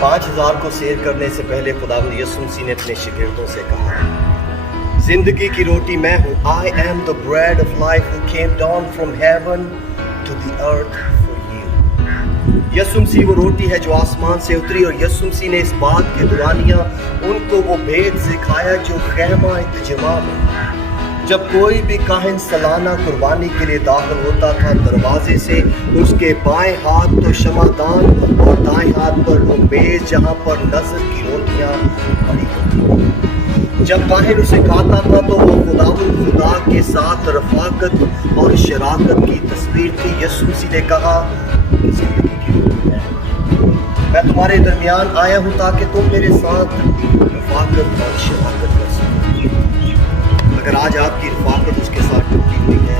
5000 کو سیر کرنے سے پہلے خداوند یسوع مسیح نے اپنے شاگردوں سے کہا، زندگی کی روٹی میں ہوں. I am the bread of life who came down from heaven to the earth for you. یسوع مسیح وہ روٹی ہے جو آسمان سے اتری، اور یسوع مسیح نے اس بات کے دورانیہ ان کو وہ بھید سکھایا جو خیمہ اجتماع میں جب کوئی بھی کاہن سالانہ قربانی کے لیے داخل ہوتا تھا، دروازے سے اس کے بائیں ہاتھ تو شمعدان اور دائیں ہاتھ پر وہ میز جہاں پر نظر کی روٹیاں پڑی ہوتی. جب کاہن اسے کھاتا تھا تو وہ خداوند خدا کے ساتھ رفاقت اور شراکت کی تصویر تھی. یسوع مسیح نے کہا، زندگی کی روٹی میں تمہارے درمیان آیا ہوں تاکہ تم میرے ساتھ رفاقت اور شراکت کر سکو. اگر آج آپ کی رفاقت اس کے ساتھ ٹوٹی ہوئی ہے